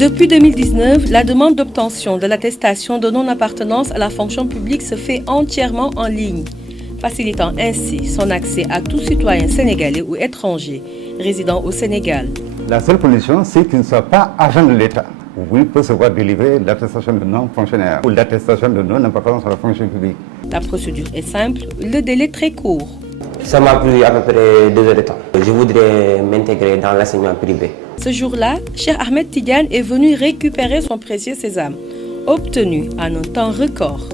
Depuis 2019, la demande d'obtention de l'attestation de non-appartenance à la fonction publique se fait entièrement en ligne, facilitant ainsi son accès à tout citoyen sénégalais ou étranger résidant au Sénégal. La seule condition, c'est qu'il ne soit pas agent de l'État. Oui, peut se voir délivrer l'attestation de non-fonctionnaire ou l'attestation de non-appartenance à la fonction publique. La procédure est simple, le délai très court. Ça m'a pris à peu près 2 heures de temps. Je voudrais m'intégrer dans l'enseignement privé. Ce jour-là, Cheikh Ahmed Tidiane est venu récupérer son précieux sésame, obtenu en un temps record.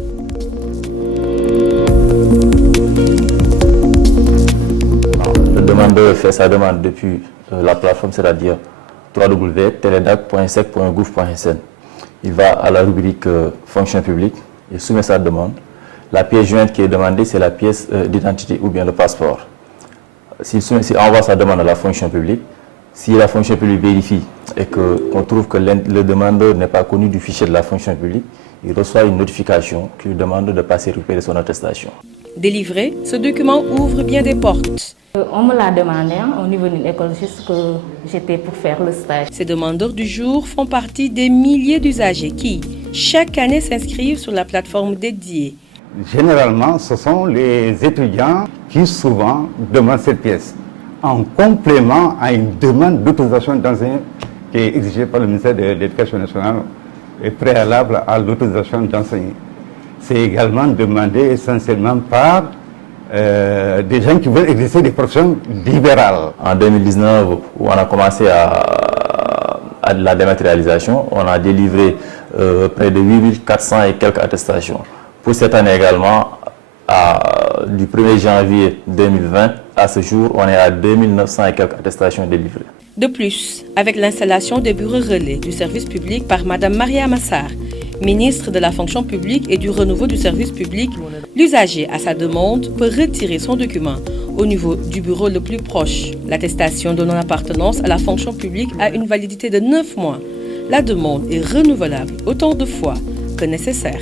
Le demandeur fait sa demande depuis la plateforme, c'est-à-dire www.teledac.sec.gouv.sn. Il va à la rubrique fonction publique, il soumet sa demande. La pièce jointe qui est demandée, c'est la pièce d'identité ou bien le passeport. S'il envoie sa demande à la fonction publique, si la fonction publique vérifie et qu'on trouve que le demandeur n'est pas connu du fichier de la fonction publique, il reçoit une notification qui lui demande de passer récupérer son attestation. Délivré, ce document ouvre bien des portes. On me l'a demandé au niveau d'une école juste que j'étais pour faire le stage. Ces demandeurs du jour font partie des milliers d'usagers qui, chaque année, s'inscrivent sur la plateforme dédiée. Généralement, ce sont les étudiants qui souvent demandent cette pièce, en complément à une demande d'autorisation d'enseigner qui est exigée par le ministère de l'Éducation nationale et préalable à l'autorisation d'enseigner. C'est également demandé essentiellement par des gens qui veulent exercer des professions libérales. En 2019, où on a commencé à la dématérialisation, on a délivré près de 8400 et quelques attestations. Pour cette année également, du 1er janvier 2020 à ce jour, on est à 2900 et quelques attestations délivrées. De plus, avec l'installation des bureaux relais du service public par Mme Maria Massar, ministre de la fonction publique et du renouveau du service public, l'usager à sa demande peut retirer son document au niveau du bureau le plus proche. L'attestation de non-appartenance à la fonction publique a une validité de 9 mois. La demande est renouvelable autant de fois que nécessaire.